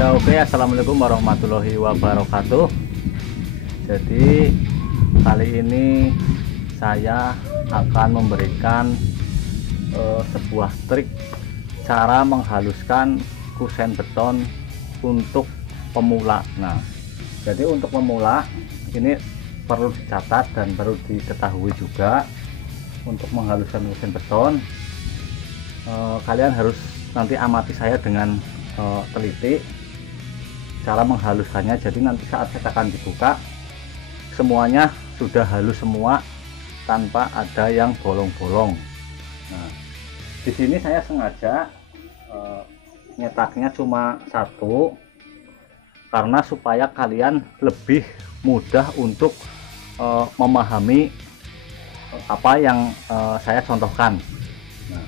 Ya oke, assalamualaikum warahmatullahi wabarakatuh. Jadi kali ini saya akan memberikan sebuah trik cara menghaluskan kusen beton untuk pemula. Nah, jadi untuk pemula ini perlu dicatat dan perlu diketahui juga, untuk menghaluskan kusen beton kalian harus nanti amati saya dengan teliti cara menghaluskannya. Jadi nanti saat cetakan dibuka semuanya sudah halus semua tanpa ada yang bolong-bolong. Nah, di sini saya sengaja nyetaknya cuma satu karena supaya kalian lebih mudah untuk memahami apa yang saya contohkan. Nah,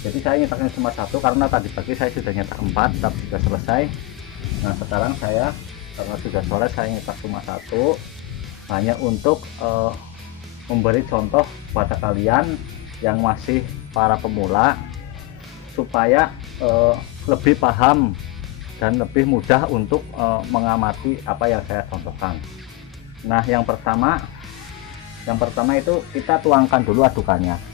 jadi saya nyetaknya cuma satu karena tadi pagi saya sudah nyetak 4 tapi sudah selesai. Nah, sekarang saya karena sudah sore saya nyetak cuma satu, hanya untuk memberi contoh pada kalian yang masih para pemula supaya lebih paham dan lebih mudah untuk mengamati apa yang saya contohkan. Nah, yang pertama itu kita tuangkan dulu adukannya.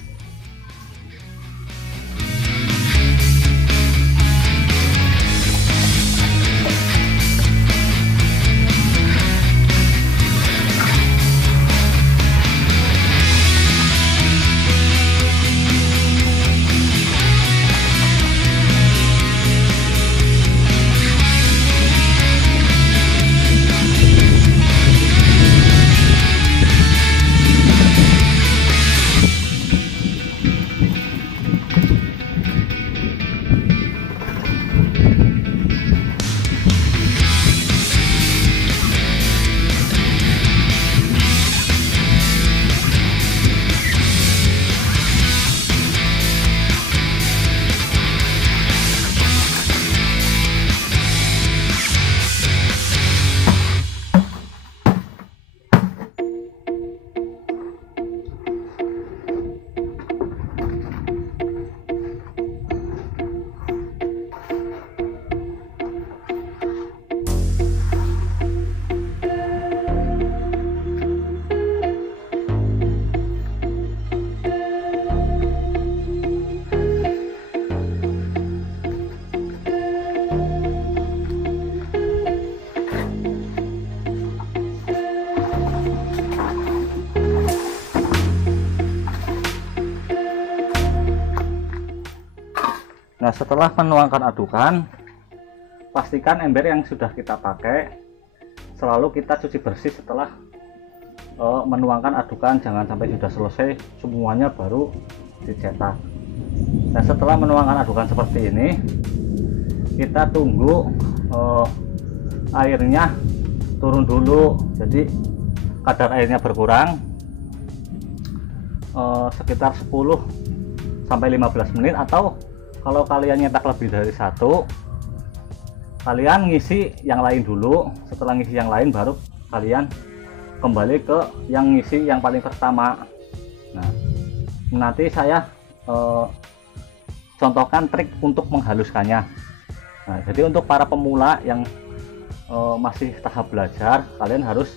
Nah, setelah menuangkan adukan, pastikan ember yang sudah kita pakai selalu kita cuci bersih setelah menuangkan adukan. Jangan sampai sudah selesai semuanya baru dicetak. Nah, setelah menuangkan adukan seperti ini, kita tunggu airnya turun dulu. Jadi kadar airnya berkurang sekitar 10 sampai 15 menit, atau kalau kalian nyetak lebih dari satu, kalian ngisi yang lain dulu. Setelah ngisi yang lain baru kalian kembali ke yang ngisi yang paling pertama. Nah, nanti saya contohkan trik untuk menghaluskannya. Nah, jadi untuk para pemula yang masih tahap belajar, kalian harus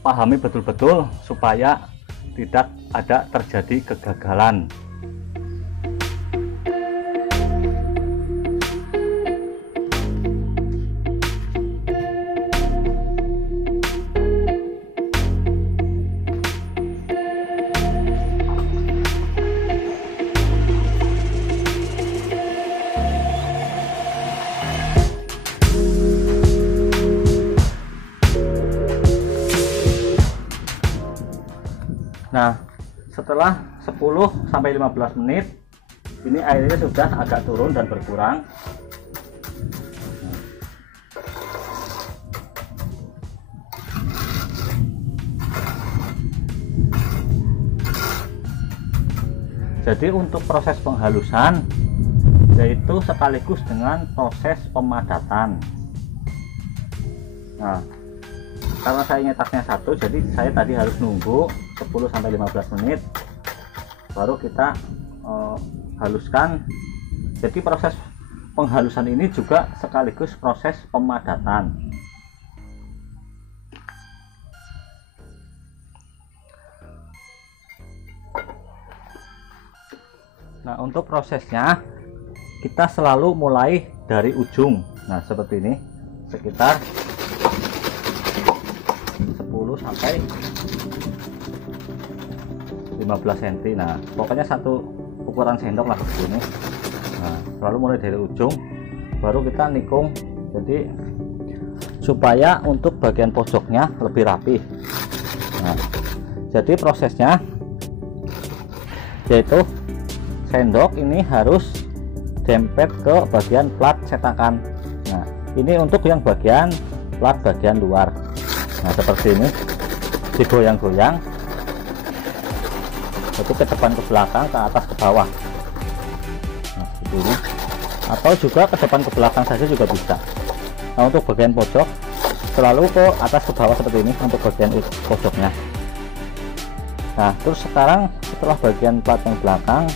pahami betul-betul supaya tidak ada terjadi kegagalan. Nah, setelah 10 sampai 15 menit ini airnya sudah agak turun dan berkurang. Jadi untuk proses penghalusan yaitu sekaligus dengan proses pemadatan. Nah, karena saya nyetaknya satu, jadi saya tadi harus nunggu 10 sampai 15 menit baru kita haluskan. Jadi proses penghalusan ini juga sekaligus proses pemadatan. Nah, untuk prosesnya kita selalu mulai dari ujung. Nah, seperti ini, sekitar 10 sampai 15 cm. Nah, pokoknya satu ukuran sendok lah begini. Nah, selalu mulai dari ujung, baru kita nikung. Jadi supaya untuk bagian pojoknya lebih rapi. Nah, jadi prosesnya yaitu sendok ini harus dempet ke bagian plat cetakan. Nah, ini untuk yang bagian plat bagian luar. Nah, seperti ini, digoyang-goyang, itu ke depan ke belakang, ke atas ke bawah. Nah, seperti ini. Atau juga ke depan ke belakang saja juga bisa. Nah, untuk bagian pojok selalu ke atas ke bawah seperti ini untuk bagian pojoknya. Nah, terus sekarang setelah bagian plat yang belakang,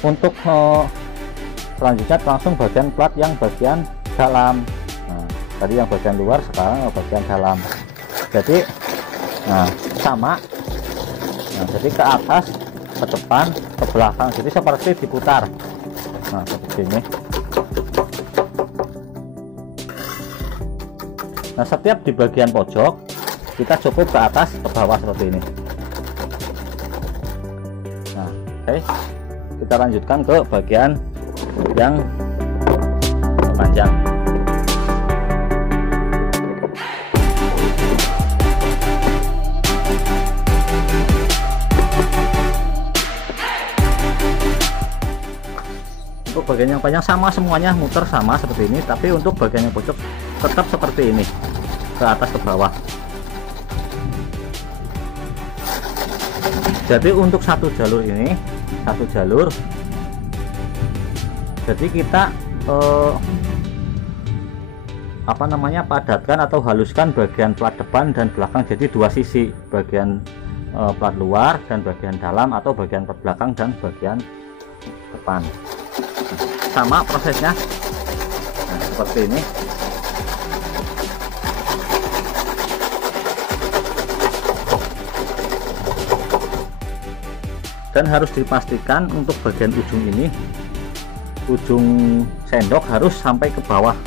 untuk selanjutnya langsung bagian plat yang bagian dalam. Nah, tadi yang bagian luar, sekarang yang bagian dalam. Jadi nah sama. Nah, jadi ke atas, ke depan, ke belakang, jadi seperti diputar. Nah, seperti ini. Nah, setiap di bagian pojok kita cukup ke atas ke bawah seperti ini. Nah, oke. Kita lanjutkan ke bagian yang panjang. Untuk bagian yang panjang sama semuanya, muter sama seperti ini, tapi untuk bagian yang pojok tetap seperti ini, ke atas ke bawah. Jadi untuk satu jalur ini, satu jalur, jadi kita padatkan atau haluskan bagian plat depan dan belakang, jadi dua sisi, bagian plat luar dan bagian dalam, atau bagian plat belakang dan bagian depan. Sama prosesnya. Nah, seperti ini. Dan harus dipastikan untuk bagian ujung ini, ujung sendok harus sampai ke bawah.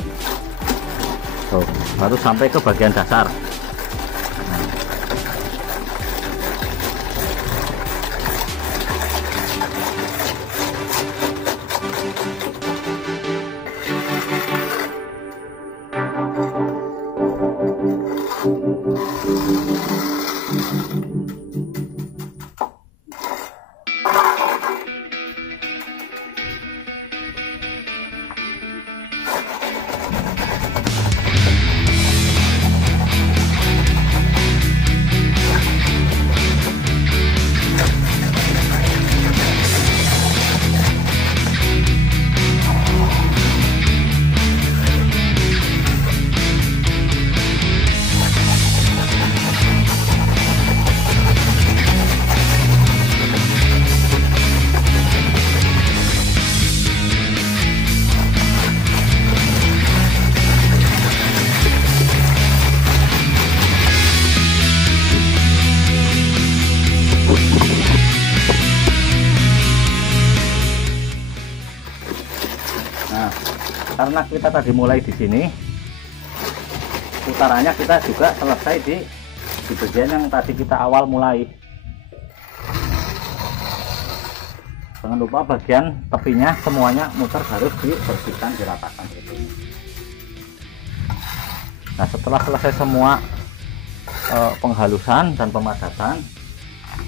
Tuh, harus sampai ke bagian dasar. Karena kita tadi mulai di sini, putarannya kita juga selesai di bagian yang tadi kita awal mulai. Jangan lupa bagian tepinya semuanya muter harus dibersihkan, diratakan gitu. Nah, setelah selesai semua penghalusan dan pemadatan,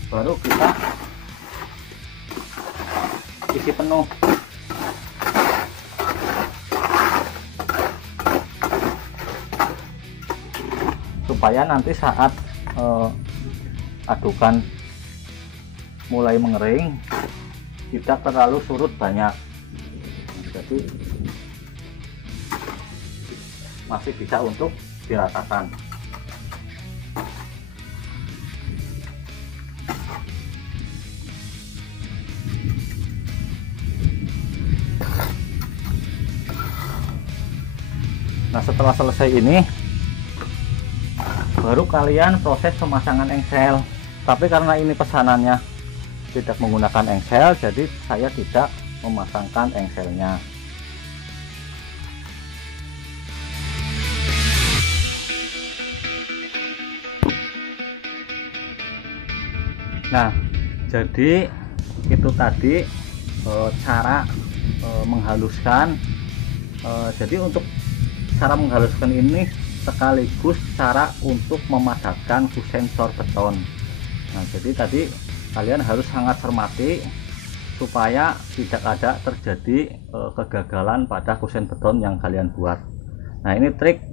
baru kita isi penuh. Supaya nanti saat adukan mulai mengering tidak terlalu surut banyak, jadi masih bisa untuk diratakan. Nah, setelah selesai ini baru kalian proses pemasangan engsel. Tapi karena ini pesanannya tidak menggunakan engsel, jadi saya tidak memasangkan engselnya. Nah, jadi itu tadi cara menghaluskan. Jadi untuk cara menghaluskan ini sekaligus cara untuk memadamkan sensor beton. Nah, jadi tadi kalian harus sangat cermati supaya tidak ada terjadi kegagalan pada kusen beton yang kalian buat. Nah, ini trik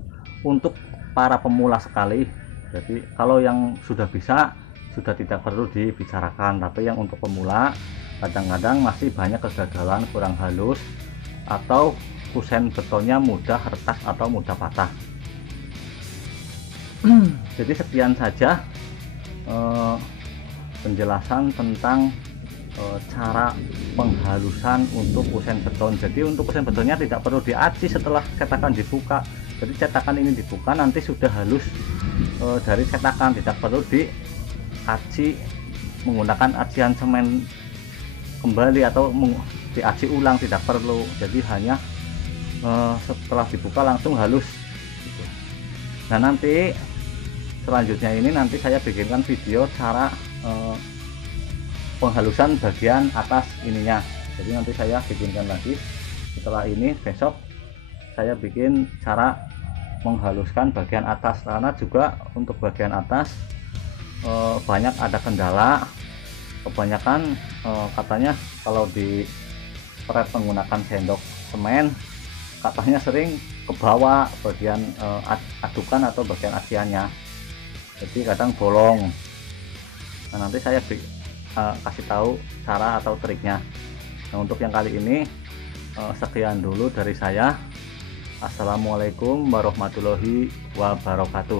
untuk para pemula sekali. Jadi kalau yang sudah bisa sudah tidak perlu dibicarakan, tapi yang untuk pemula kadang-kadang masih banyak kegagalan, kurang halus, atau kusen betonnya mudah retak atau mudah patah. Jadi sekian saja penjelasan tentang cara penghalusan untuk kusen beton. Jadi untuk kusen betonnya tidak perlu diaci setelah cetakan dibuka. Jadi cetakan ini dibuka nanti sudah halus dari cetakan, tidak perlu diaci menggunakan acian semen kembali atau diaci ulang, tidak perlu. Jadi hanya setelah dibuka langsung halus gitu. Nah, nanti selanjutnya ini nanti saya bikinkan video cara penghalusan bagian atas ininya. Jadi nanti saya bikinkan lagi setelah ini, besok saya bikin cara menghaluskan bagian atas, karena juga untuk bagian atas banyak ada kendala. Kebanyakan katanya kalau di pret menggunakan sendok semen katanya sering ke bawah bagian adukan atau bagian aciannya, jadi kadang bolong. Nah, nanti saya kasih tahu cara atau triknya. Nah, untuk yang kali ini sekian dulu dari saya. Assalamualaikum warahmatullahi wabarakatuh.